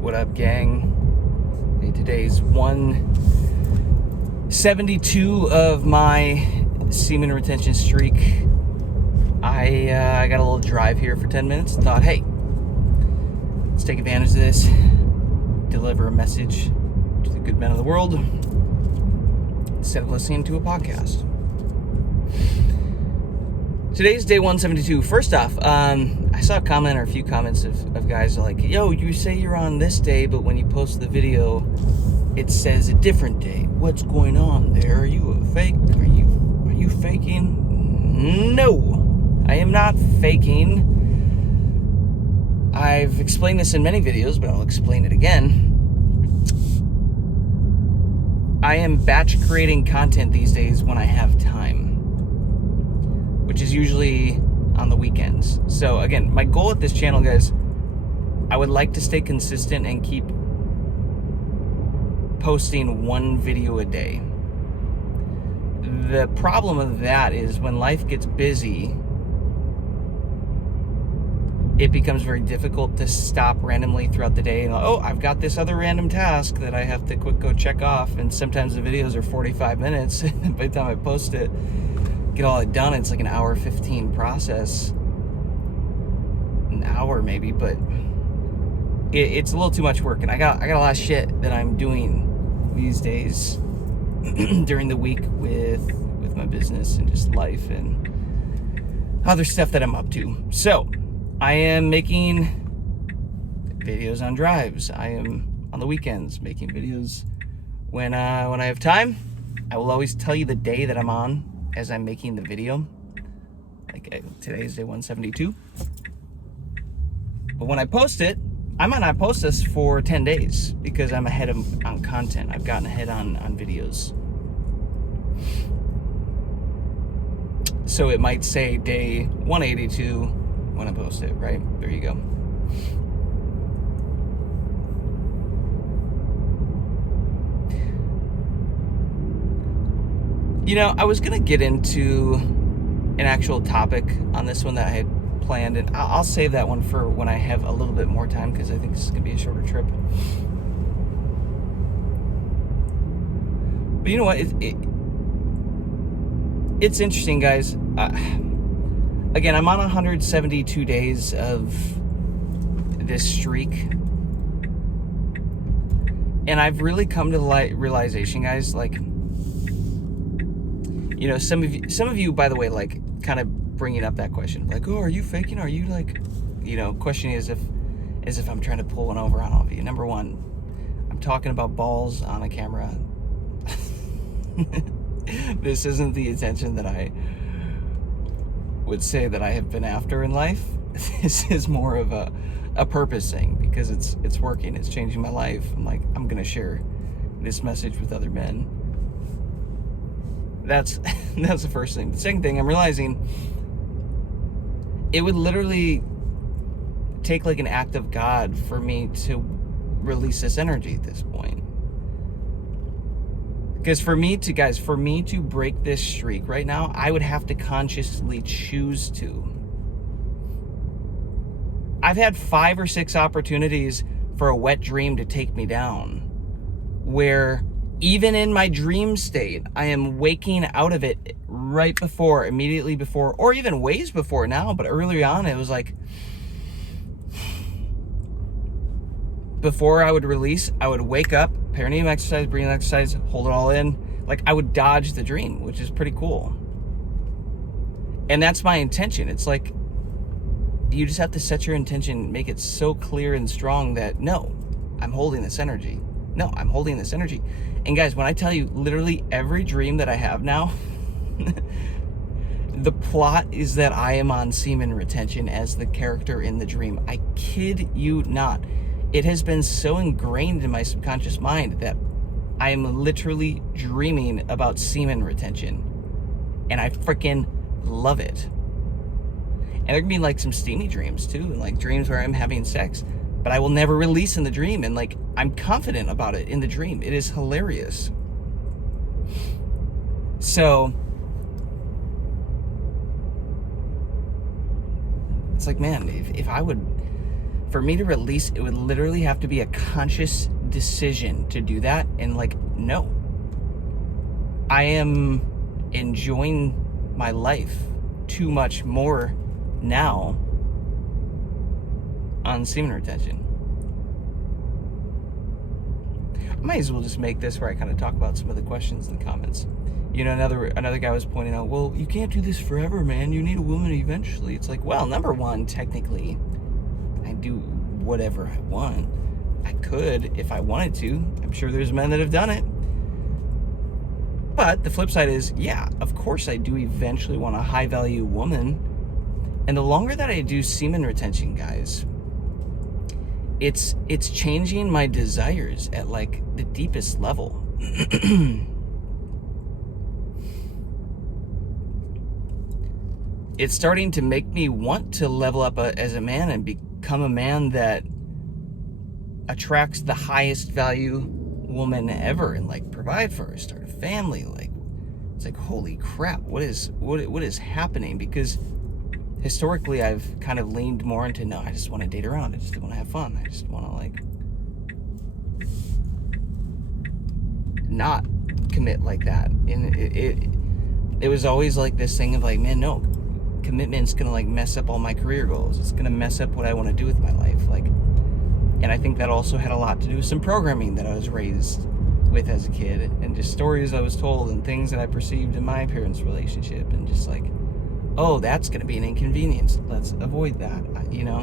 What up, gang? Hey, today's 172 of my semen retention streak. I got a little drive here for 10 minutes and thought, hey, let's take advantage of this, deliver a message to the good men of the world instead of listening to a podcast. Today's day 172. First off, I saw a comment or a few comments of guys like, yo, you say you're on this day, but when you post the video, it says a different day. What's going on there? Are you a fake? Are you faking? No, I am not faking. I've explained this in many videos, but I'll explain it again. I am batch creating content these days when I have time, which is usually on the weekends. So again, my goal at this channel, guys, I would like to stay consistent and keep posting one video a day. The problem of that is when life gets busy, it becomes very difficult to stop randomly throughout the day and, oh, I've got this other random task that I have to go check off. And sometimes the videos are 45 minutes. By the time I post it, get all it done, it's like an hour 15 process. An hour maybe, but it's a little too much work. And I got a lot of shit that I'm doing these days during the week with my business and just life and other stuff that I'm up to. So I am making videos on drives. I am on the weekends making videos when I have time. I will always tell you the day that I'm on as I'm making the video. Like today's day 172. But when I post it, I might not post this for 10 days because I'm ahead on content. I've gotten ahead on videos. So it might say day 182 when I post it, right? There you go. You know, I was gonna get into an actual topic on this one that I had planned, and I'll save that one for when I have a little bit more time because I think this is gonna be a shorter trip. But you know what? It's interesting, guys. Again, I'm on 172 days of this streak, and I've really come to the realization, guys, like, you know, some of you, by the way, like, kind of bringing up that question, like, oh, are you faking? Are you, like, you know, questioning as if I'm trying to pull one over on all of you. Number one, I'm talking about balls on a camera. This isn't the attention that I would say that I have been after in life. This is more of a purpose thing because it's working. It's changing my life. I'm like, I'm gonna share this message with other men. That's the first thing. The second thing, I'm realizing it would literally take like an act of God for me to release this energy at this point. Because for me to break this streak right now, I would have to consciously choose to. I've had 5 or 6 opportunities for a wet dream to take me down, where even in my dream state, I am waking out of it right before, immediately before, or even ways before now, but early on it was like, before I would release, I would wake up, perineum exercise, breathing exercise, hold it all in. Like, I would dodge the dream, which is pretty cool. And that's my intention. It's like, you just have to set your intention, make it so clear and strong that, no, I'm holding this energy. No, I'm holding this energy. And guys, when I tell you, literally every dream that I have now, the plot is that I am on semen retention as the character in the dream. I kid you not. It has been so ingrained in my subconscious mind that I am literally dreaming about semen retention. And I freaking love it. And there can be like some steamy dreams too, and like dreams where I'm having sex, but I will never release in the dream. And like, I'm confident about it in the dream. It is hilarious. So it's like, man, if I would For me to release, it would literally have to be a conscious decision to do that. And like, no, I am enjoying my life too much more now on semen retention. I might as well just make this where I kind of talk about some of the questions in the comments. You know, another guy was pointing out, well, you can't do this forever, man. You need a woman eventually. It's like, well, number one, technically, I do whatever I want. I could if I wanted to. I'm sure there's men that have done it. But the flip side is, yeah, of course I do eventually want a high-value woman. And the longer that I do semen retention, guys, it's changing my desires at like the deepest level. It's starting to make me want to level up as a man and become a man that attracts the highest value woman ever and like provide for her, start a family. Like, it's like, holy crap, what is happening? Because historically I've kind of leaned more into, no, I just want to date around, I just want to have fun, I just want to like not commit like that. And it was always like this thing of like, man, no, commitment's gonna like mess up all my career goals, it's gonna mess up what I want to do with my life. Like, and I think that also had a lot to do with some programming that I was raised with as a kid, and just stories I was told and things that I perceived in my parents' relationship, and just like, oh, that's going to be an inconvenience, let's avoid that, you know?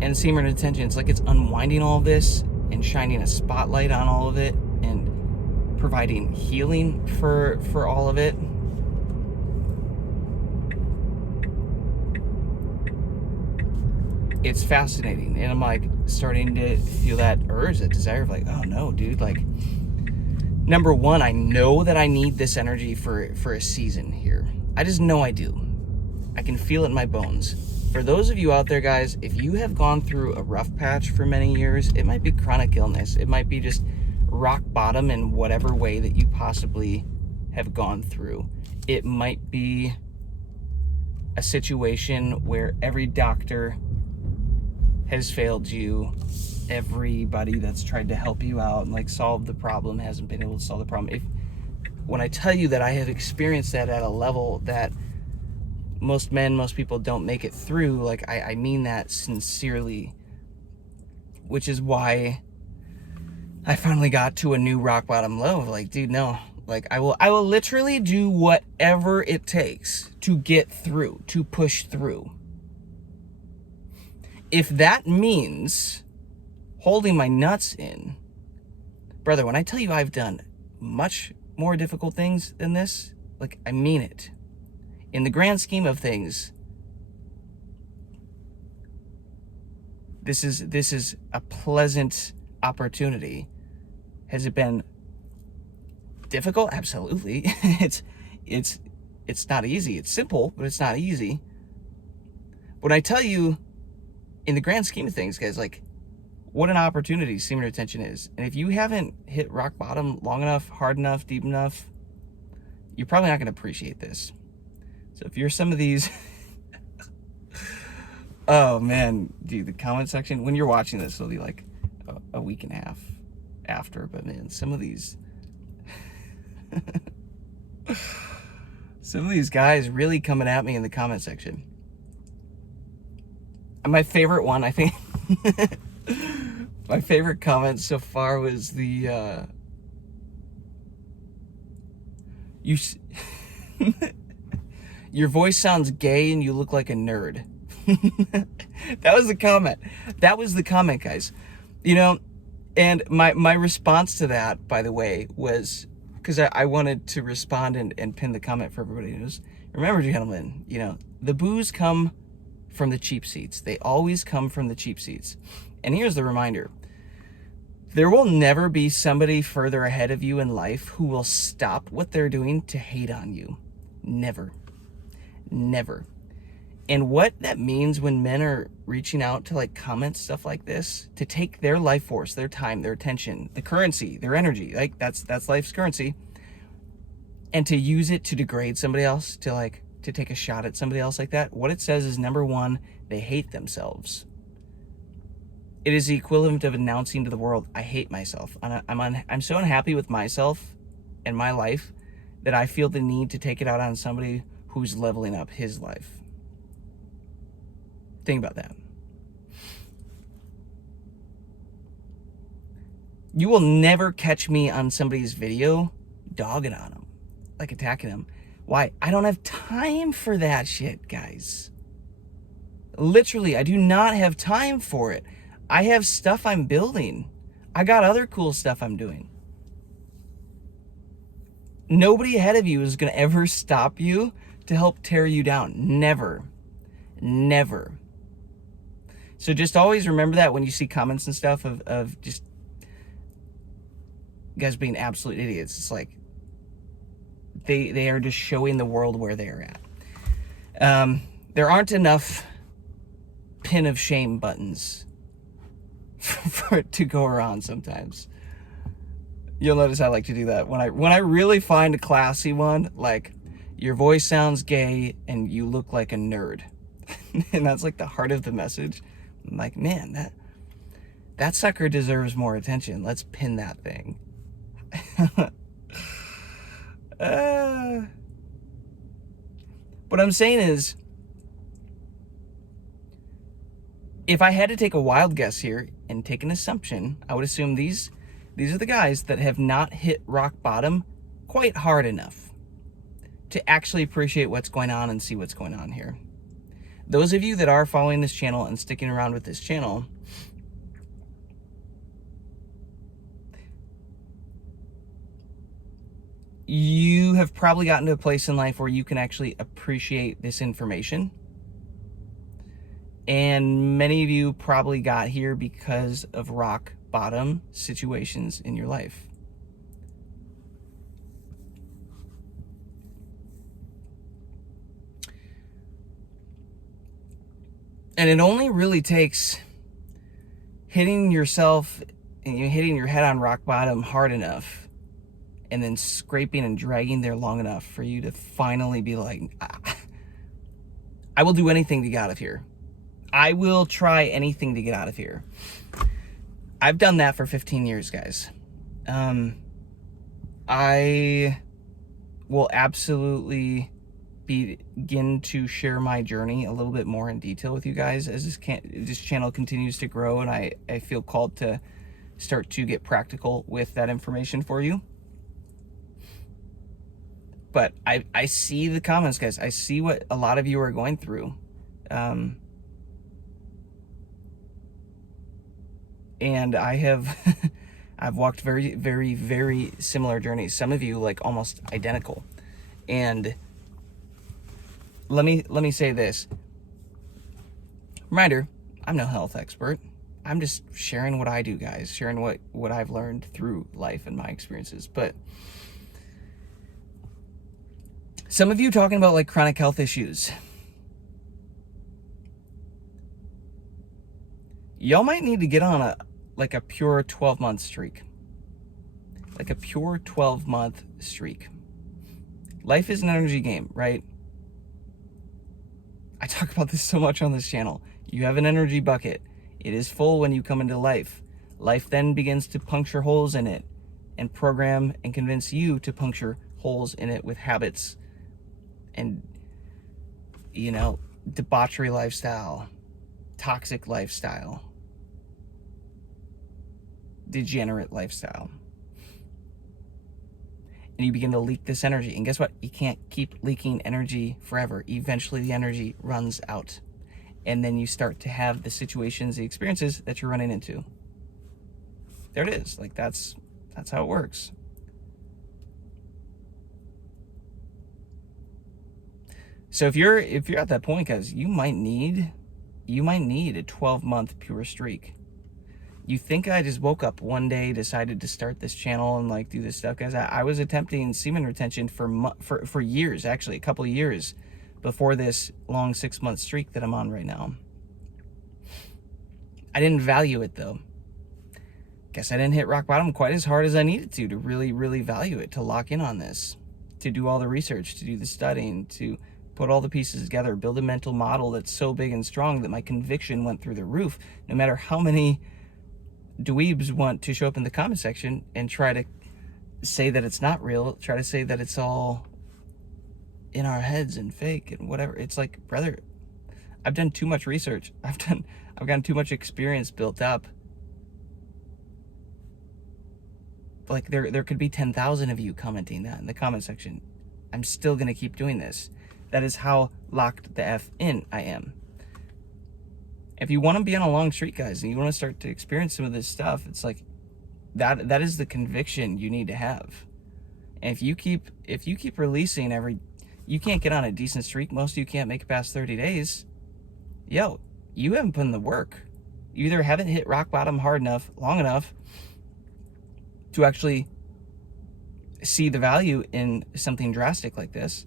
And semen retention, it's like it's unwinding all of this and shining a spotlight on all of it and providing healing for all of it. It's fascinating, and I'm like starting to feel that urge, that desire of like, oh no, dude, like, number one, I know that I need this energy for a season here. I just know I do. I can feel it in my bones. For those of you out there, guys, if you have gone through a rough patch for many years, it might be chronic illness, it might be just rock bottom in whatever way that you possibly have gone through. It might be a situation where every doctor has failed you, everybody that's tried to help you out and like solve the problem hasn't been able to solve the problem. When I tell you that I have experienced that at a level that most people don't make it through, like I mean that sincerely, which is why I finally got to a new rock bottom low of like, dude, no, like I will literally do whatever it takes to get through, to push through. If that means holding my nuts in, brother, when I tell you I've done much more difficult things than this, like, I mean it. In the grand scheme of things, this is a pleasant opportunity. Has it been difficult? Absolutely. It's not easy. It's simple, but it's not easy. When I tell you, in the grand scheme of things, guys, like, what an opportunity semen retention is. And if you haven't hit rock bottom long enough, hard enough, deep enough, you're probably not going to appreciate this. So if you're some of these, oh man, dude, the comment section, when you're watching this, it'll be like a week and a half after, but man, some of these, some of these guys really coming at me in the comment section. My favorite one, I think, my favorite comment so far was the, your voice sounds gay and you look like a nerd. That was the comment. That was the comment, guys. You know, and my response to that, by the way, was, because I wanted to respond and pin the comment for everybody. It was, remember, gentlemen, you know, the boos come from the cheap seats. They always come from the cheap seats. And here's the reminder. There will never be somebody further ahead of you in life who will stop what they're doing to hate on you. Never. Never. And what that means when men are reaching out to like comment stuff like this, to take their life force, their time, their attention, the currency, their energy, like that's life's currency, and to use it to degrade somebody else, to take a shot at somebody else like that, what it says is, number one, They hate themselves. It is the equivalent of announcing to the world, I hate myself. I'm so unhappy with myself and my life that I feel the need to take it out on somebody who's leveling up his life. Think about that. You will never catch me on somebody's video dogging on them, like attacking them. Why? I don't have time for that shit, guys. Literally, I do not have time for it. I have stuff I'm building. I got other cool stuff I'm doing. Nobody ahead of you is going to ever stop you to help tear you down. Never. Never. So just always remember that when you see comments and stuff of just guys being absolute idiots. It's like they are just showing the world where they are at. There aren't enough pin of shame buttons for it to go around sometimes. You'll notice I like to do that when I really find a classy one, like your voice sounds gay and you look like a nerd. And that's like the heart of the message. I'm like, man, that sucker deserves more attention. Let's pin that thing. What I'm saying is, if I had to take a wild guess here and take an assumption, I would assume these are the guys that have not hit rock bottom quite hard enough to actually appreciate what's going on and see what's going on here. Those of you that are following this channel and sticking around with this channel, you have probably gotten to a place in life where you can actually appreciate this information. And many of you probably got here because of rock bottom situations in your life. And it only really takes hitting yourself and hitting your head on rock bottom hard enough and then scraping and dragging there long enough for you to finally be like, I will do anything to get out of here. I will try anything to get out of here. I've done that for 15 years, guys. I will absolutely begin to share my journey a little bit more in detail with you guys as this channel continues to grow, and I feel called to start to get practical with that information for you. But I see the comments, guys. I see what a lot of you are going through. And I have I've walked very, very, very similar journeys. Some of you like almost identical. And let me say this. Reminder, I'm no health expert. I'm just sharing what I do, guys. Sharing what I've learned through life and my experiences. But some of you talking about like chronic health issues. Y'all might need to get on a pure 12-month streak. Like a pure 12-month streak. Life is an energy game, right? I talk about this so much on this channel. You have an energy bucket. It is full when you come into life. Life then begins to puncture holes in it and program and convince you to puncture holes in it with habits and, debauchery lifestyle, toxic lifestyle, degenerate lifestyle. And you begin to leak this energy. And guess what? You can't keep leaking energy forever. Eventually the energy runs out. And then you start to have the situations, the experiences that you're running into. There it is. Like that's how it works. So if you're at that point, guys, you might need a 12-month pure streak. You think I just woke up one day, decided to start this channel and like do this stuff, guys? I was attempting semen retention for years, actually a couple of years before this long 6-month streak that I'm on right now. I didn't value it though. Guess I didn't hit rock bottom quite as hard as I needed to really, really value it, to lock in on this, to do all the research, to do the studying, to put all the pieces together, build a mental model that's so big and strong that my conviction went through the roof, no matter how many dweebs want to show up in the comment section and try to say that it's not real, try to say that it's all in our heads and fake and whatever. It's like, brother, I've done too much research. I've gotten too much experience built up. Like there could be 10,000 of you commenting that in the comment section. I'm still gonna keep doing this. That is how locked the F in I am. If you want to be on a long streak, guys, and you want to start to experience some of this stuff, it's like that is the conviction you need to have. And if you keep releasing you can't get on a decent streak. Most of you can't make it past 30 days. Yo, you haven't put in the work. You either haven't hit rock bottom hard enough, long enough to actually see the value in something drastic like this,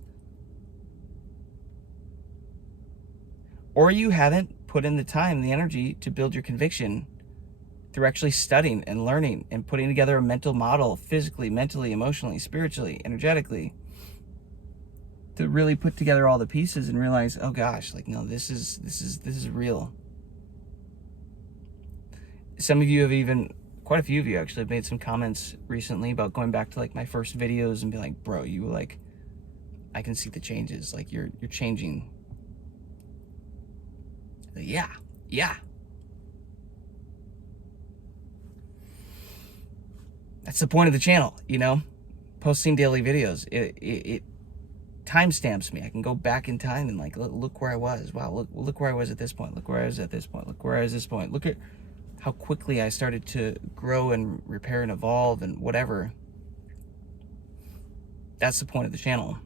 or you haven't put in the time, the energy to build your conviction through actually studying and learning and putting together a mental model, physically, mentally, emotionally, spiritually, energetically, to really put together all the pieces and realize, oh gosh, like, no, this is real. Some of you have even, quite a few of you actually, have made some comments recently about going back to like my first videos and be like, bro, you like, I can see the changes, like you're changing. Yeah. That's the point of the channel, you know? Posting daily videos. It timestamps me. I can go back in time and like, look where I was. Wow, look where I was at this point. Look where I was at this point. Look where I was at this point. Look at how quickly I started to grow and repair and evolve and whatever. That's the point of the channel.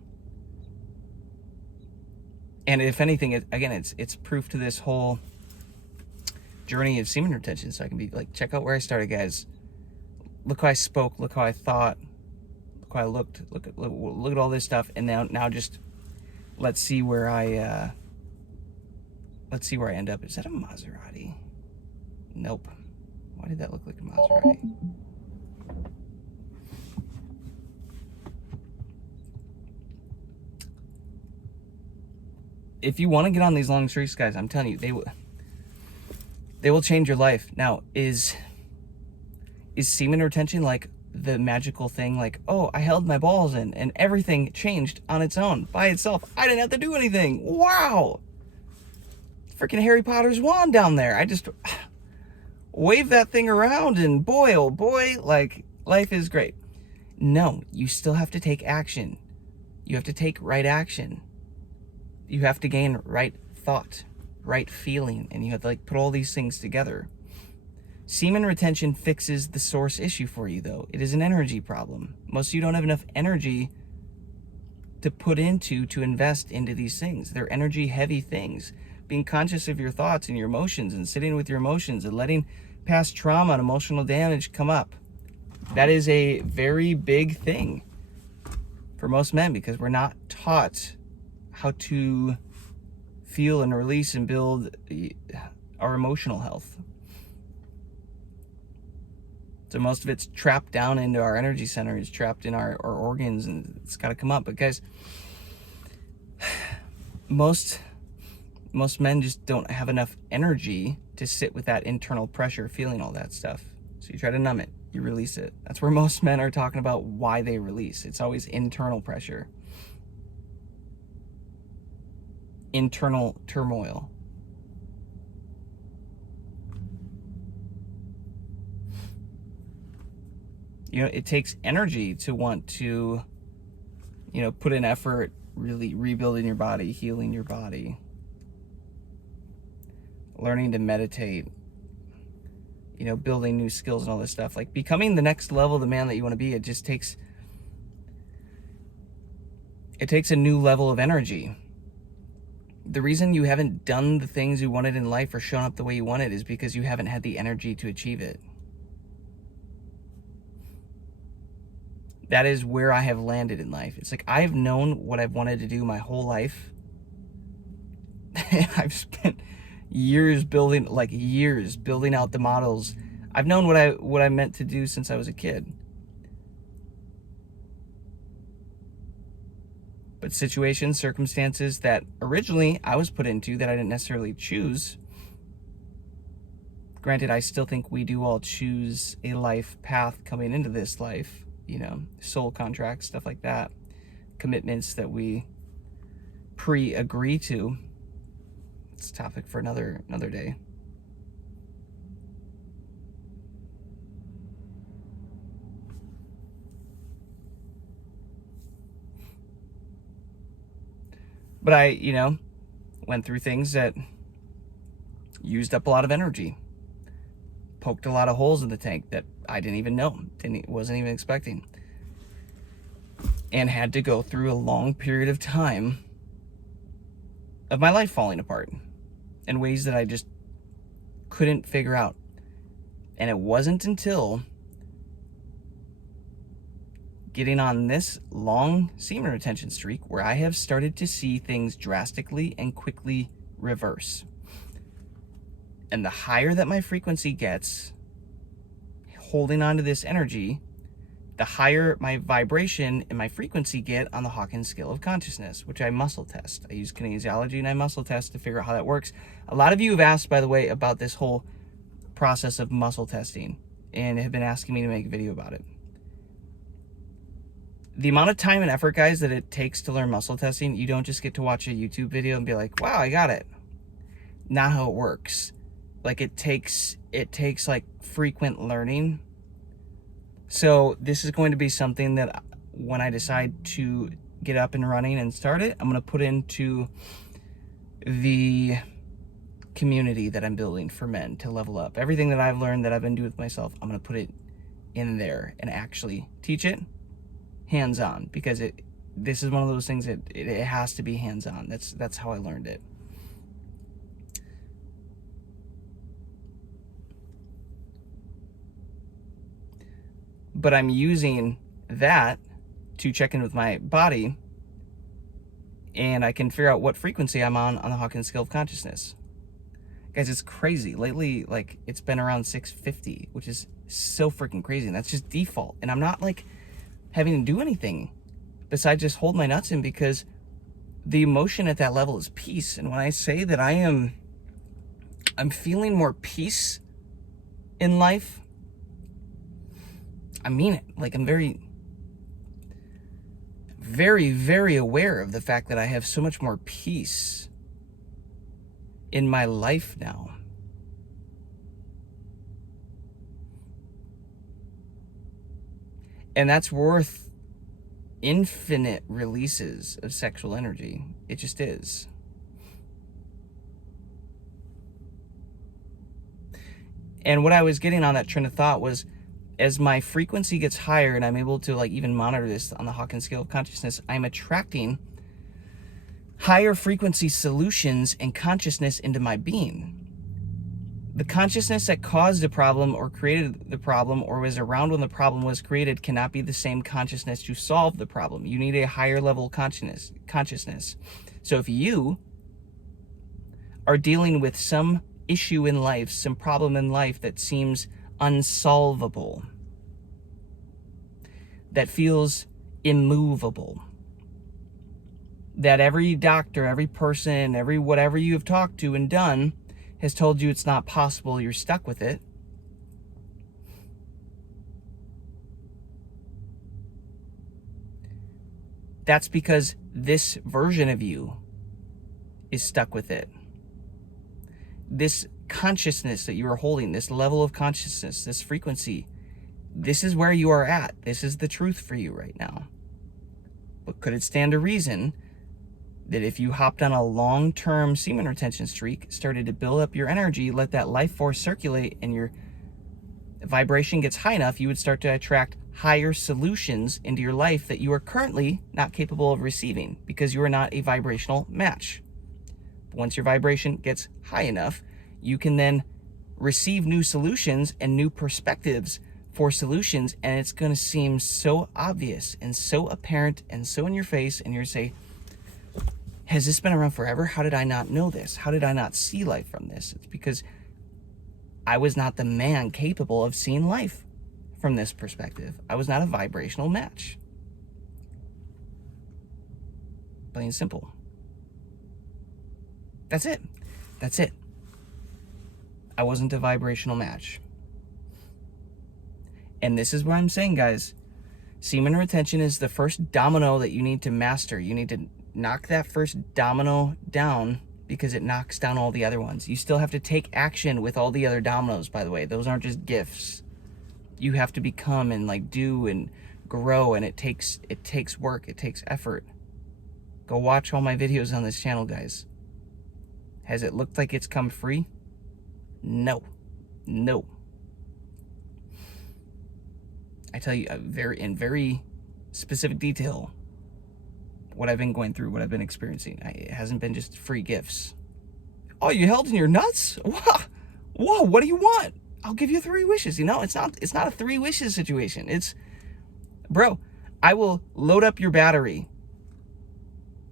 And if anything, it's proof to this whole journey of semen retention. So I can be like, check out where I started, guys. Look how I spoke. Look how I thought. Look how I looked. Look at all this stuff. And now just let's see where I end up. Is that a Maserati? Nope. Why did that look like a Maserati? If you want to get on these long streaks, guys, I'm telling you, they will change your life. Now, is semen retention like the magical thing? Like, oh, I held my balls in and everything changed on its own, by itself. I didn't have to do anything. Wow. Freaking Harry Potter's wand down there. I just wave that thing around and boy, oh boy, like, life is great. No, you still have to take action. You have to take right action. You have to gain right thought, right feeling, and you have to like put all these things together. Semen retention fixes the source issue for you, though. It is an energy problem. Most of you don't have enough energy to put into, to invest into these things. They're energy heavy things. Being conscious of your thoughts and your emotions and sitting with your emotions and letting past trauma and emotional damage come up. That is a very big thing for most men because we're not taught how to feel and release and build our emotional health. So most of it's trapped down into our energy center, it's trapped in our organs, and it's got to come up. But guys, most men just don't have enough energy to sit with that internal pressure, feeling all that stuff. So you try to numb it, you release it. That's where most men are talking about why they release. It's always internal pressure. Internal turmoil. You know, it takes energy to want to, you know, put in effort, really rebuilding your body, healing your body, learning to meditate, you know, building new skills and all this stuff. Like becoming the next level of the man that you want to be, it takes a new level of energy. The reason you haven't done the things you wanted in life or shown up the way you wanted is because you haven't had the energy to achieve it. That is where I have landed in life. It's like I've known what I've wanted to do my whole life. I've spent years building out the models. I've known what I meant to do since I was a kid. But situations, circumstances that originally I was put into that I didn't necessarily choose. Granted, I still think we do all choose a life path coming into this life, soul contracts, stuff like that, commitments that we pre-agree to. It's a topic for another day. But I, went through things that used up a lot of energy, poked a lot of holes in the tank that I didn't even know, wasn't even expecting, and had to go through a long period of time of my life falling apart in ways that I just couldn't figure out. And it wasn't until getting on this long semen retention streak where I have started to see things drastically and quickly reverse. And the higher that my frequency gets, holding on to this energy, the higher my vibration and my frequency get on the Hawkins scale of consciousness, which I muscle test. I use kinesiology and I muscle test to figure out how that works. A lot of you have asked, by the way, about this whole process of muscle testing and have been asking me to make a video about it. The amount of time and effort, guys, that it takes to learn muscle testing, you don't just get to watch a YouTube video and be like, wow, I got it. Not how it works. Like it takes like frequent learning. So this is going to be something that when I decide to get up and running and start it, I'm going to put into the community that I'm building for men to level up. Everything that I've learned that I've been doing with myself, I'm going to put it in there and actually teach it hands-on, because this is one of those things that it has to be hands-on. That's how I learned it. But I'm using that to check in with my body, and I can figure out what frequency I'm on the Hawkins scale of consciousness. Guys, it's crazy. Lately, like, it's been around 650, which is so freaking crazy, and that's just default. And I'm not, like, having to do anything besides just hold my nuts in, because the emotion at that level is peace. And when I say that I'm feeling more peace in life, I mean it. Like, I'm very, very, very aware of the fact that I have so much more peace in my life now. And that's worth infinite releases of sexual energy. It just is. And what I was getting on that train of thought was, as my frequency gets higher and I'm able to, like, even monitor this on the Hawkins scale of consciousness, I'm attracting higher frequency solutions and consciousness into my being. The consciousness that caused the problem or created the problem or was around when the problem was created cannot be the same consciousness to solve the problem. You need a higher level consciousness. So if you are dealing with some issue in life, some problem in life that seems unsolvable, that feels immovable, that every doctor, every person, every whatever you have talked to and done has told you it's not possible, you're stuck with it, that's because this version of you is stuck with it. This consciousness that you are holding, this level of consciousness, this frequency, this is where you are at. This is the truth for you right now. But could it stand to reason that if you hopped on a long-term semen retention streak, started to build up your energy, let that life force circulate, and your vibration gets high enough, you would start to attract higher solutions into your life that you are currently not capable of receiving because you are not a vibrational match. But once your vibration gets high enough, you can then receive new solutions and new perspectives for solutions, and it's going to seem so obvious and so apparent and so in your face, and you're going to say, has this been around forever? How did I not know this? How did I not see life from this? It's because I was not the man capable of seeing life from this perspective. I was not a vibrational match. Plain and simple. That's it. That's it. I wasn't a vibrational match. And this is what I'm saying, guys. Semen retention is the first domino that you need to master. You need to knock that first domino down because it knocks down all the other ones. You still have to take action with all the other dominoes, by the way. Those aren't just gifts. You have to become and like do and grow, and it takes work, it takes effort. Go watch all my videos on this channel, guys. Has it looked like it's come free? No. No. I tell you in very specific detail what I've been going through, what I've been experiencing. It hasn't been just free gifts. Oh, you held in your nuts? Whoa, what do you want? I'll give you 3 wishes. You know, it's not a 3 wishes situation. It's, bro, I will load up your battery.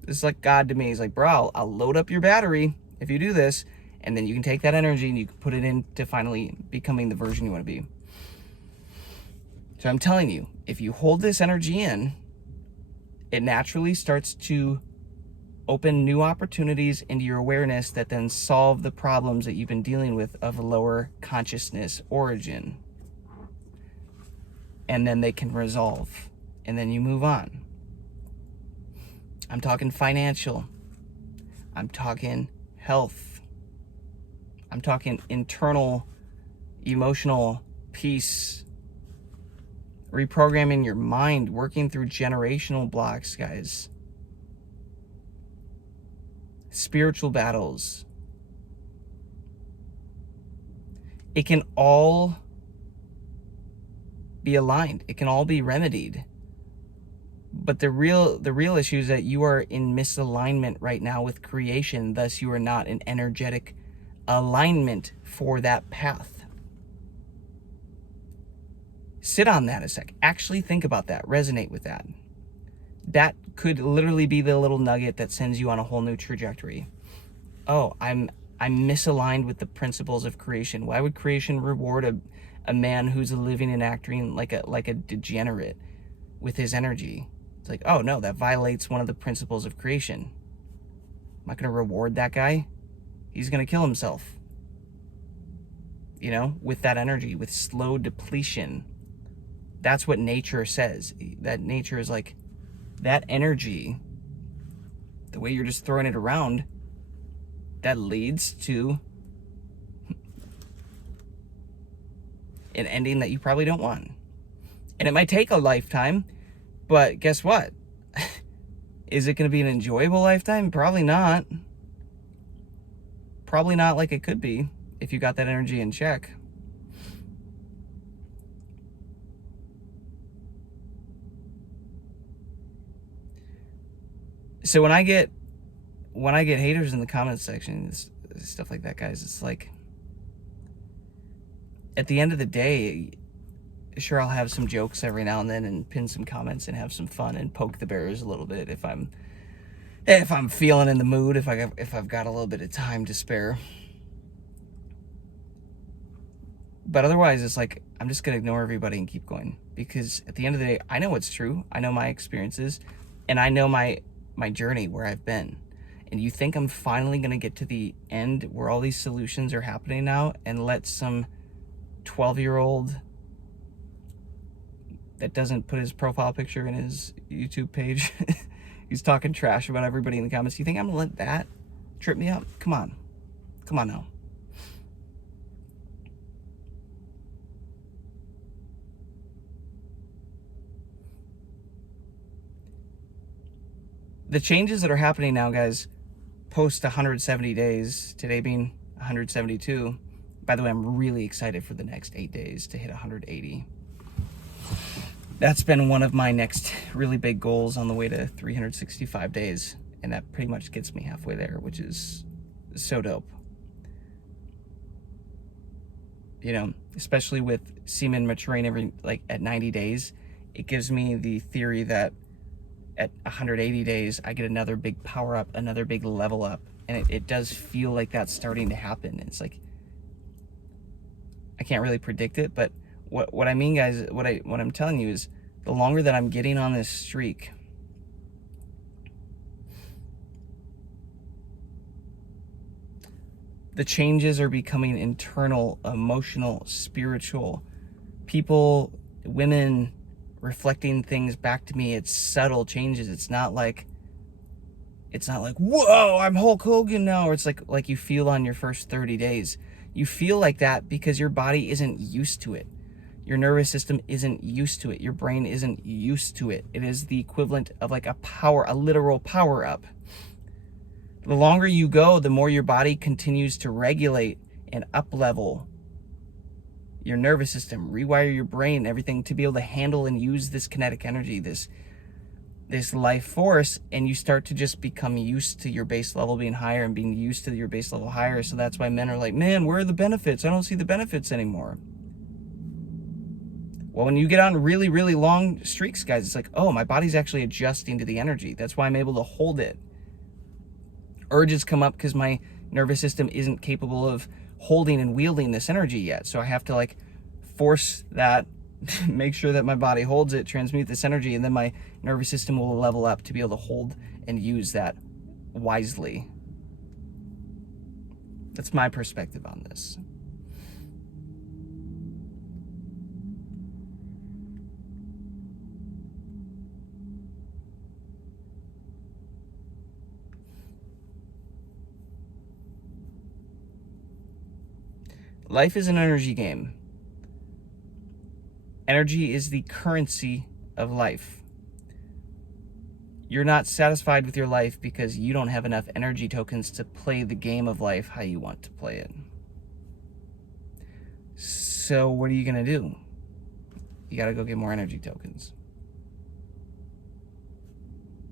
It's like God to me. He's like, bro, I'll load up your battery if you do this, and then you can take that energy and you can put it into finally becoming the version you want to be. So I'm telling you, if you hold this energy in, it naturally starts to open new opportunities into your awareness that then solve the problems that you've been dealing with of lower consciousness origin. And then they can resolve. And then you move on. I'm talking financial. I'm talking health. I'm talking internal, emotional peace. Reprogramming your mind, working through generational blocks, guys. Spiritual battles. It can all be aligned. It can all be remedied. But the real issue is that you are in misalignment right now with creation. Thus, you are not in energetic alignment for that path. Sit on that a sec. Actually think about that. Resonate with that. That could literally be the little nugget that sends you on a whole new trajectory. Oh, I'm misaligned with the principles of creation. Why would creation reward a man who's living and acting like a degenerate with his energy? It's like, oh no, that violates one of the principles of creation. I'm not going to reward that guy. He's going to kill himself. You know, with that energy, with slow depletion. That's what nature says. That nature is like, that energy, the way you're just throwing it around, that leads to an ending that you probably don't want. And it might take a lifetime, but guess what? Is it going to be an enjoyable lifetime? Probably not. Probably not like it could be if you got that energy in check. So when I get haters in the comments section, stuff like that, guys, it's like, at the end of the day, sure, I'll have some jokes every now and then and pin some comments and have some fun and poke the bears a little bit if I'm feeling in the mood, if I've got a little bit of time to spare. But otherwise, it's like, I'm just gonna ignore everybody and keep going, because at the end of the day, I know what's true. I know my experiences, and I know my journey where I've been. And you think I'm finally gonna get to the end where all these solutions are happening now and let some 12-year-old that doesn't put his profile picture in his YouTube page, he's talking trash about everybody in the comments, you think I'm gonna let that trip me up? Come on now. The changes that are happening now, guys, post 170 days, today being 172. By the way, I'm really excited for the next 8 days to hit 180. That's been one of my next really big goals on the way to 365 days. And that pretty much gets me halfway there, which is so dope. You know, especially with semen maturing at 90 days, it gives me the theory that at 180 days, I get another big power up, another big level up. And it does feel like that's starting to happen. It's like, I can't really predict it, but what I mean, guys, what I'm telling you is, the longer that I'm getting on this streak, The changes are becoming internal, emotional, spiritual. People, women reflecting things back to me. It's subtle changes. It's not like, whoa, I'm Hulk Hogan now. Or it's like you feel on your first 30 days. You feel like that because your body isn't used to it. Your nervous system isn't used to it. Your brain isn't used to it. It is the equivalent of like a literal power up. The longer you go, the more your body continues to regulate and up level your nervous system, rewire your brain, everything to be able to handle and use this kinetic energy, this life force, and you start to just become used to your base level being higher and being used to your base level higher. So that's why men are like, man, where are the benefits? I don't see the benefits anymore. Well, when you get on really, really long streaks, guys, it's like, oh, my body's actually adjusting to the energy. That's why I'm able to hold it. Urges come up because my nervous system isn't capable of holding and wielding this energy yet. So I have to like force that, make sure that my body holds it, transmute this energy, and then my nervous system will level up to be able to hold and use that wisely. That's my perspective on this. Life is an energy game. Energy is the currency of life. You're not satisfied with your life because you don't have enough energy tokens to play the game of life how you want to play it. So what are you going to do? You got to go get more energy tokens.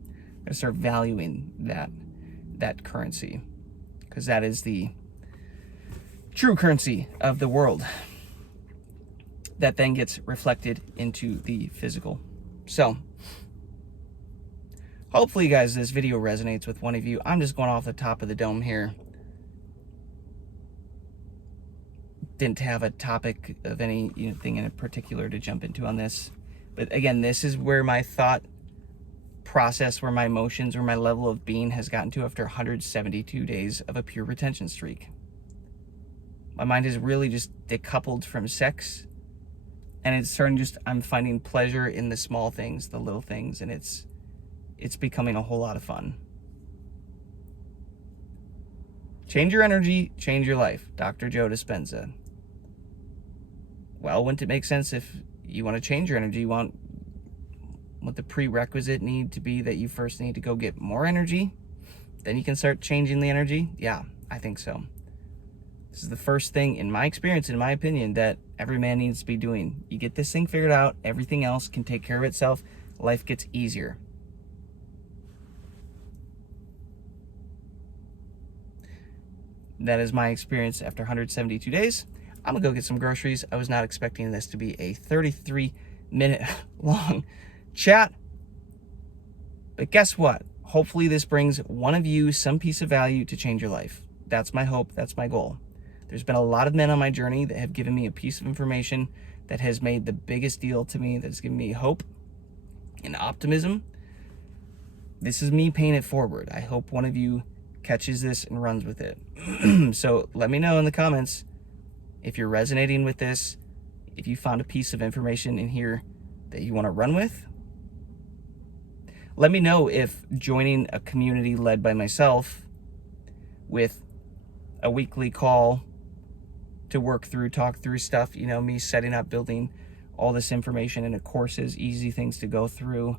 You got to start valuing that currency, because that is the true currency of the world that then gets reflected into the physical. So hopefully, guys, this video resonates with one of you. I'm just going off the top of the dome here. Didn't have a topic of anything in particular to jump into on this. But again, this is where my thought process, where my emotions, where my level of being has gotten to after 172 days of a pure retention streak. My mind is really just decoupled from sex, and it's starting I'm finding pleasure in the small things, the little things, and it's becoming a whole lot of fun. Change your energy, change your life. Dr. Joe Dispenza. Well, wouldn't it make sense if you want to change your energy, what the prerequisite need to be that you first need to go get more energy? Then you can start changing the energy? Yeah, I think so. This is the first thing, in my experience, in my opinion, that every man needs to be doing. You get this thing figured out, everything else can take care of itself. Life gets easier. That is my experience after 172 days. I'm gonna go get some groceries. I was not expecting this to be a 33-minute long chat. But guess what? Hopefully this brings one of you some piece of value to change your life. That's my hope, that's my goal. There's been a lot of men on my journey that have given me a piece of information that has made the biggest deal to me, that's given me hope and optimism. This is me paying it forward. I hope one of you catches this and runs with it. So let me know in the comments if you're resonating with this, if you found a piece of information in here that you want to run with. Let me know if joining a community led by myself with a weekly call to talk through stuff, me setting up, building all this information into courses, easy things to go through,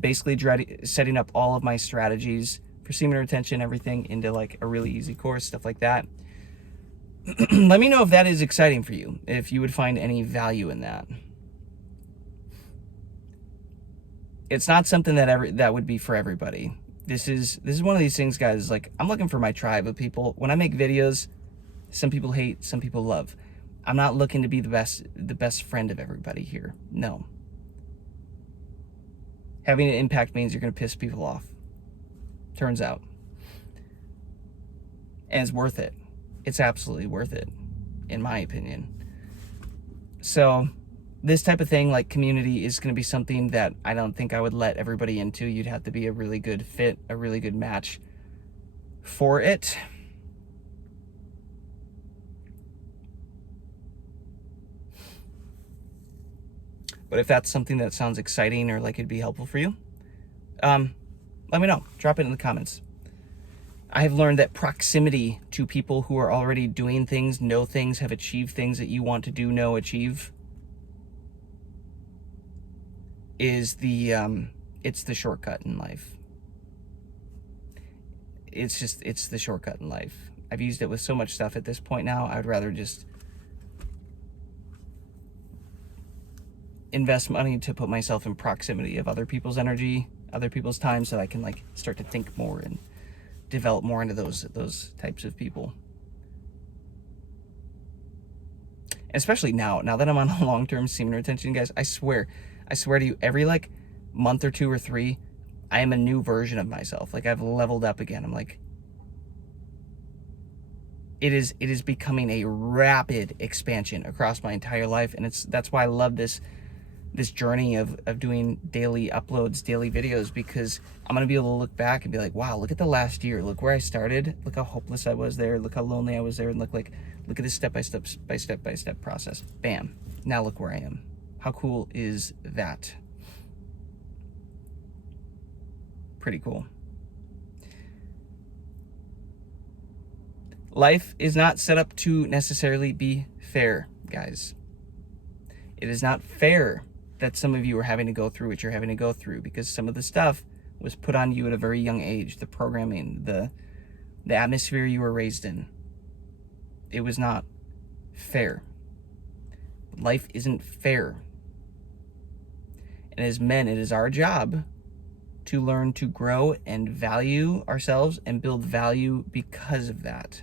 basically setting up all of my strategies for semen retention, everything into like a really easy course, stuff like that. Let me know if that is exciting for you, if you would find any value in that. It's not something that would be for everybody. This is one of these things, guys, like I'm looking for my tribe of people. When I make videos, some people hate, some people love. I'm not looking to be the best friend of everybody here. No. Having an impact means you're going to piss people off. Turns out. And it's worth it. It's absolutely worth it, in my opinion. So this type of thing, like community, is going to be something that I don't think I would let everybody into. You'd have to be a really good fit, a really good match for it. But if that's something that sounds exciting or like it'd be helpful for you, let me know. Drop it in the comments. I have learned that proximity to people who are already doing things, know things, have achieved things that you want to do, know, achieve, is it's the shortcut in life. It's the shortcut in life. I've used it with so much stuff at this point now. I would rather just invest money to put myself in proximity of other people's energy, other people's time, so that I can like start to think more and develop more into those types of people. Especially now that I'm on a long-term semen retention, guys, I swear to you, every like month or 2 or 3, I am a new version of myself. Like I've leveled up again. I'm like, it is becoming a rapid expansion across my entire life. And that's why I love this journey of doing daily uploads, daily videos, because I'm going to be able to look back and be like, wow, look at the last year. Look where I started. Look how hopeless I was there. Look how lonely I was there. And look at this step-by-step process. Bam. Now look where I am. How cool is that? Pretty cool. Life is not set up to necessarily be fair, guys. It is not fair that some of you are having to go through what you're having to go through, because some of the stuff was put on you at a very young age. The programming, the atmosphere you were raised in. It was not fair. Life isn't fair. And as men, it is our job to learn to grow and value ourselves and build value because of that.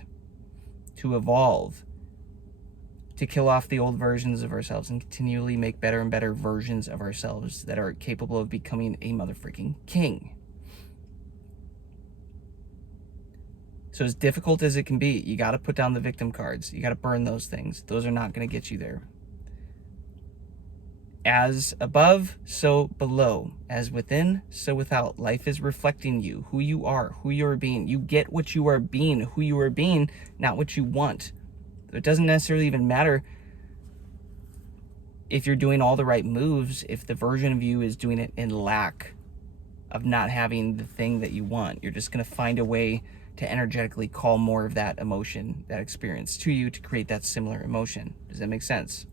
To evolve. To kill off the old versions of ourselves and continually make better and better versions of ourselves that are capable of becoming a motherfucking king. So as difficult as it can be, you got to put down the victim cards. You got to burn those things. Those are not going to get you there. As above, so below. As within, so without. Life is reflecting you, who you are, who you are being. You get what you are being, who you are being, not what you want. It doesn't necessarily even matter if you're doing all the right moves, if the version of you is doing it in lack of not having the thing that you want. You're just going to find a way to energetically call more of that emotion, that experience to you to create that similar emotion. Does that make sense?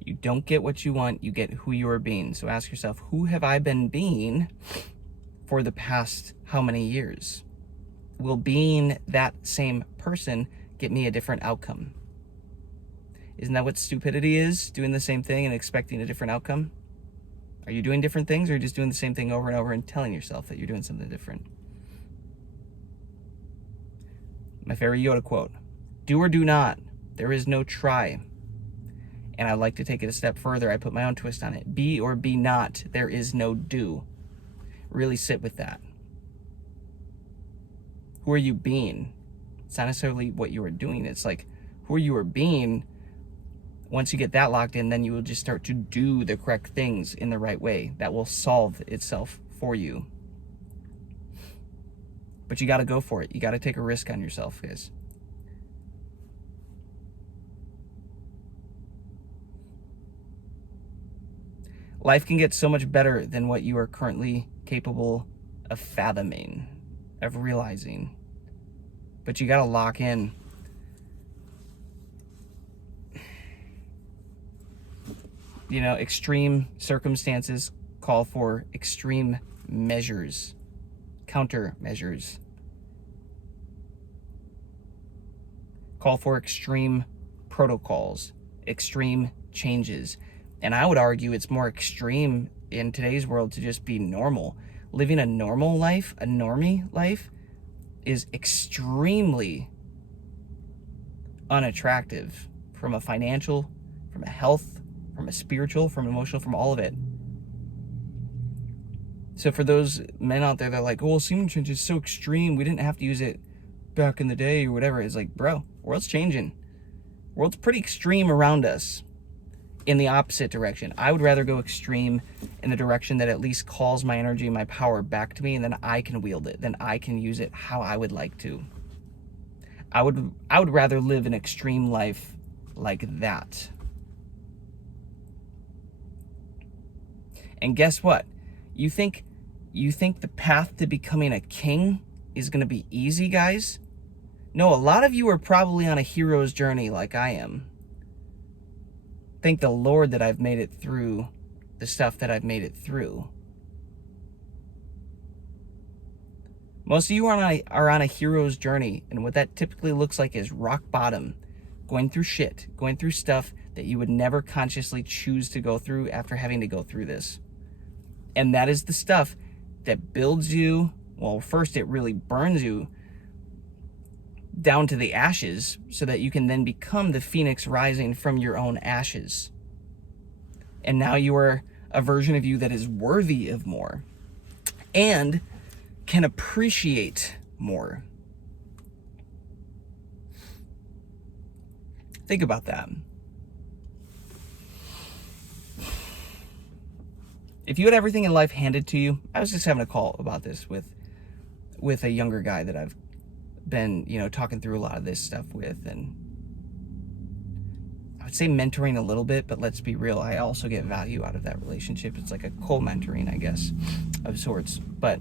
You don't get what you want, you get who you are being. So ask yourself, who have I been being for the past how many years? Will being that same person get me a different outcome? Isn't that what stupidity is? Doing the same thing and expecting a different outcome? Are you doing different things, or are you just doing the same thing over and over and telling yourself that you're doing something different? My favorite Yoda quote, do or do not, there is no try. And I like to take it a step further. I put my own twist on it. Be or be not, there is no do. Really sit with that. Who are you being? It's not necessarily what you are doing. It's like, who you are being. Once you get that locked in, then you will just start to do the correct things in the right way. That will solve itself for you. But you got to go for it. You got to take a risk on yourself, guys. Life can get so much better than what you are currently capable of fathoming, of realizing. But you got to lock in. You know, extreme circumstances call for extreme measures, countermeasures. Call for extreme protocols, extreme changes. And I would argue it's more extreme in today's world to just be normal. Living a normal life, a normie life, is extremely unattractive from a financial, from a health, from a spiritual, from emotional, from all of it. So for those men out there that are like, oh, semen retention is so extreme, we didn't have to use it back in the day or whatever. It's like, bro, world's changing. World's pretty extreme around us. in the opposite direction. I would rather go extreme in the direction that at least calls my energy and my power back to me, and then I can wield it, then I can use it how I would like to. I would rather live an extreme life like that. And guess what? You think the path to becoming a king is going to be easy, guys? No, a lot of you are probably on a hero's journey like I am. Thank the Lord that I've made it through the stuff that I've made it through. Most of you are on a hero's journey, and what that typically looks like is rock bottom, going through shit, going through stuff that you would never consciously choose to go through after having to go through this. And that is the stuff that builds you. Well, first it really burns you down to the ashes so that you can then become the phoenix rising from your own ashes. And now you are a version of you that is worthy of more and can appreciate more. Think about that. If you had everything in life handed to you, I was just having a call about this with a younger guy that I've been, talking through a lot of this stuff with, and I would say mentoring a little bit, but let's be real, I also get value out of that relationship. It's like a co-mentoring, I guess, of sorts. But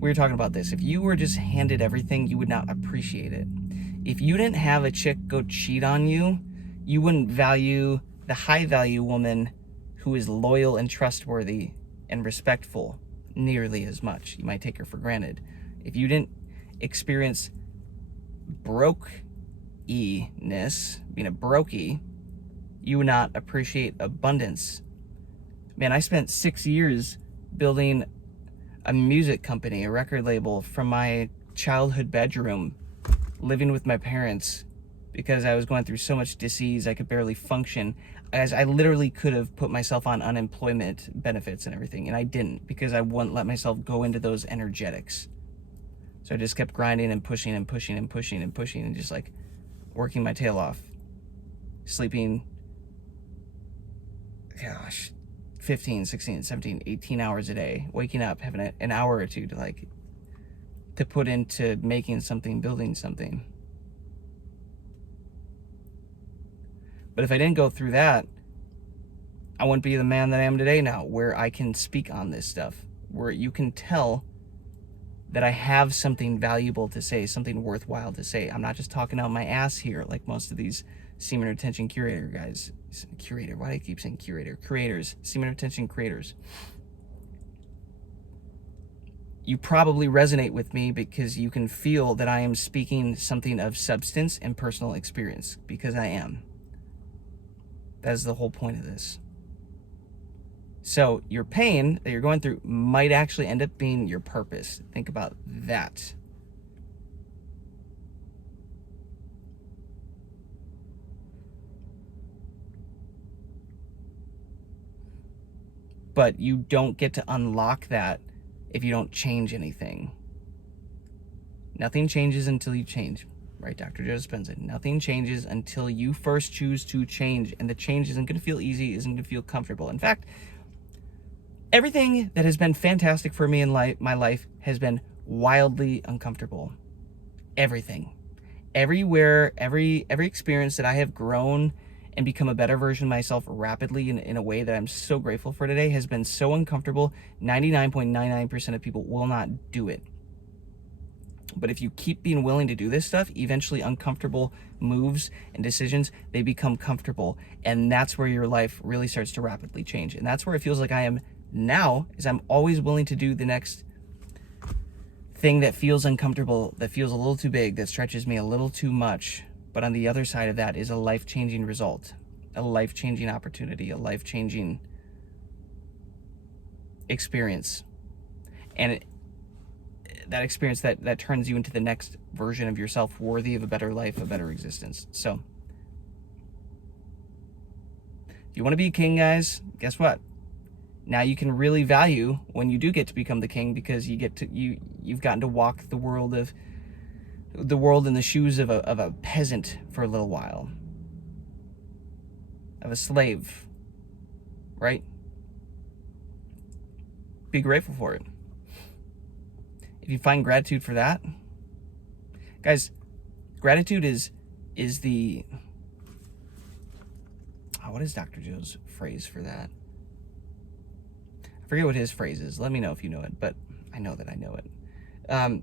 we were talking about this. If you were just handed everything, you would not appreciate it. If you didn't have a chick go cheat on you, you wouldn't value the high value woman who is loyal and trustworthy and respectful nearly as much. You might take her for granted. If you didn't experience broke-iness, being a brokey, you would not appreciate abundance. Man, I spent 6 years building a music company, a record label, from my childhood bedroom, living with my parents because I was going through so much disease I could barely function. As I literally could have put myself on unemployment benefits and everything, and I didn't, because I wouldn't let myself go into those energetics. So I just kept grinding and pushing and pushing and pushing and pushing and just like working my tail off, sleeping, 15, 16, 17, 18 hours a day, waking up, having an hour or two to put into making something, building something. But if I didn't go through that, I wouldn't be the man that I am today now, where I can speak on this stuff, where you can tell that I have something valuable to say, something worthwhile to say. I'm not just talking out my ass here like most of these semen retention curator guys. Curator, why do I keep saying curator? Creators, semen retention creators. You probably resonate with me because you can feel that I am speaking something of substance and personal experience, because I am. That is the whole point of this. So your pain that you're going through might actually end up being your purpose. Think about that. But you don't get to unlock that if you don't change anything. Nothing changes until you change. Right, Dr. Joe Dispenza. Nothing changes until you first choose to change, and the change isn't going to feel easy, isn't going to feel comfortable. In fact, everything that has been fantastic for me in my life has been wildly uncomfortable. Everything. Everywhere, every experience that I have grown and become a better version of myself rapidly in a way that I'm so grateful for today has been so uncomfortable. 99.99% of people will not do it. But if you keep being willing to do this stuff, eventually uncomfortable moves and decisions, they become comfortable. And that's where your life really starts to rapidly change. And that's where it feels like I am now, is I'm always willing to do the next thing that feels uncomfortable, that feels a little too big, that stretches me a little too much. But on the other side of that is a life-changing result, a life-changing opportunity, a life-changing experience. And that experience that turns you into the next version of yourself, worthy of a better life, a better existence. So if you want to be a king, guys, guess what? Now you can really value when you do get to become the king, because you've gotten to walk the world in the shoes of a peasant for a little while. of a slave, right? Be grateful for it. If you find gratitude for that, guys, gratitude is the, what is Dr. Joe's phrase for that? I forget what his phrase is. Let me know if you know it, but I know that I know it.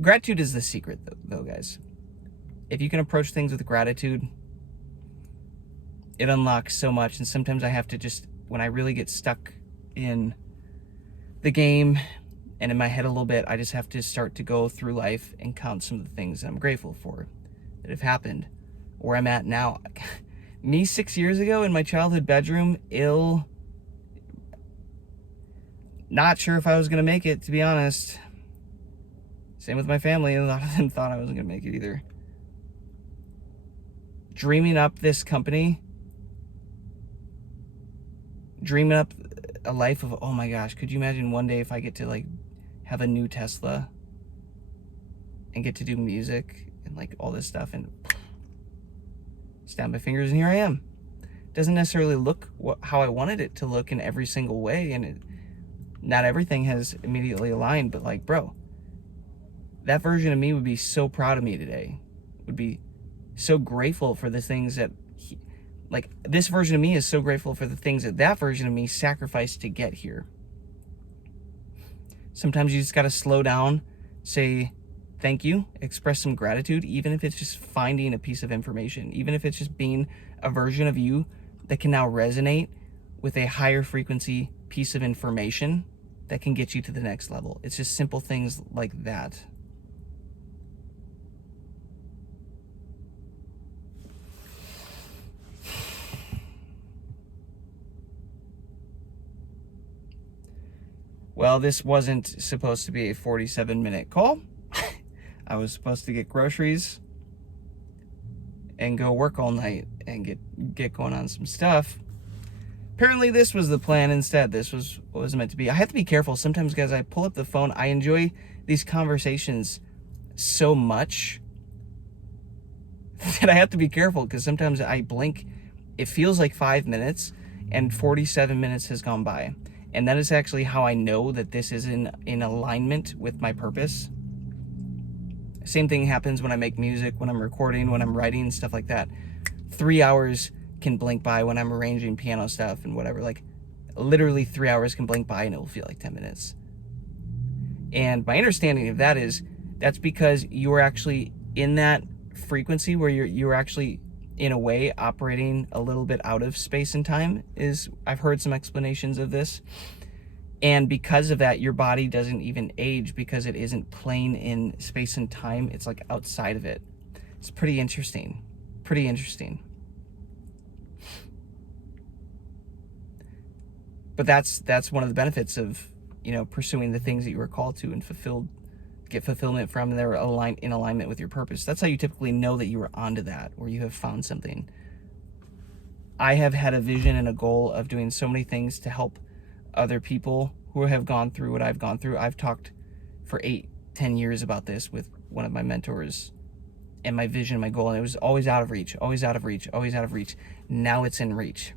Gratitude is the secret, though, guys. If you can approach things with gratitude, it unlocks so much. And sometimes I have to just, when I really get stuck in the game and in my head a little bit, I just have to start to go through life and count some of the things that I'm grateful for that have happened. Where I'm at now. Me 6 years ago in my childhood bedroom, not sure if I was going to make it, to be honest. Same with my family. A lot of them thought I wasn't going to make it either. Dreaming up this company, dreaming up a life of, oh my gosh, could you imagine one day if I get to like have a new Tesla and get to do music and like all this stuff and snap my fingers and here I am. Doesn't necessarily look how I wanted it to look in every single way, and not everything has immediately aligned, but like, bro, that version of me would be so proud of me today. Would be so grateful for the things that this version of me is so grateful for the things that version of me sacrificed to get here. Sometimes you just got to slow down, say thank you, express some gratitude, even if it's just finding a piece of information, even if it's just being a version of you that can now resonate with a higher frequency piece of information that can get you to the next level. It's just simple things like that. Well, this wasn't supposed to be a 47-minute call. I was supposed to get groceries and go work all night and get going on some stuff. Apparently this was the plan instead. This was what was meant to be. I have to be careful. Sometimes, guys, I pull up the phone. I enjoy these conversations so much that I have to be careful, because sometimes I blink. It feels like 5 minutes and 47 minutes has gone by. And that is actually how I know that this is in alignment with my purpose. Same thing happens when I make music, when I'm recording, when I'm writing, stuff like that. 3 hours can blink by when I'm arranging piano stuff and whatever. Like, literally 3 hours can blink by and it will feel like 10 minutes. And my understanding of that is that's because you're actually in that frequency where you're actually, in a way, operating a little bit out of space and time. I've heard some explanations of this. And because of that, your body doesn't even age, because it isn't playing in space and time. It's like outside of it. It's pretty interesting. Pretty interesting. But that's one of the benefits of, pursuing the things that you are called to and get fulfillment from, and they're in alignment with your purpose. That's how you typically know that you are onto that, or you have found something. I have had a vision and a goal of doing so many things to help other people who have gone through what I've gone through. I've talked for 8-10 years about this with one of my mentors, and my vision, my goal, and it was always out of reach, always out of reach, always out of reach. Now it's in reach.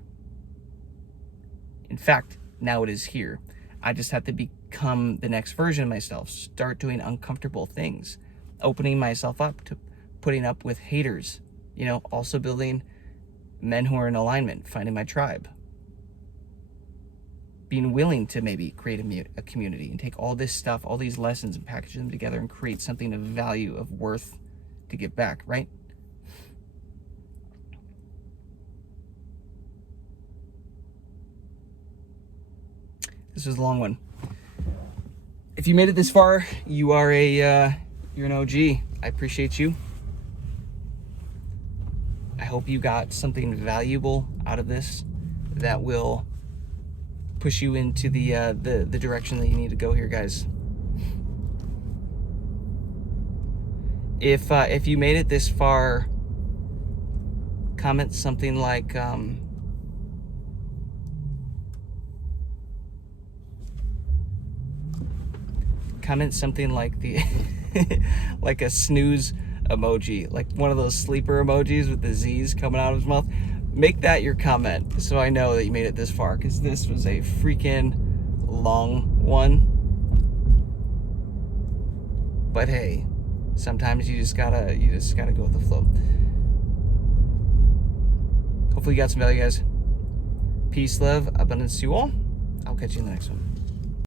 In fact, now it is here. I just have to become the next version of myself, start doing uncomfortable things, opening myself up to putting up with haters, also building men who are in alignment, finding my tribe, being willing to maybe create a community and take all this stuff, all these lessons, and package them together and create something of value, of worth to give back, right? This was a long one. If you made it this far, you are you're an OG. I appreciate you. I hope you got something valuable out of this that will push you into the direction that you need to go here, guys. If you made it this far, comment something like the like a snooze emoji, like one of those sleeper emojis with the Z's coming out of his mouth. Make that your comment so I know that you made it this far, because this was a freaking long one. But hey, sometimes you just gotta go with the flow. Hopefully you got some value, guys. Peace, love, abundance to you all. I'll catch you in the next one.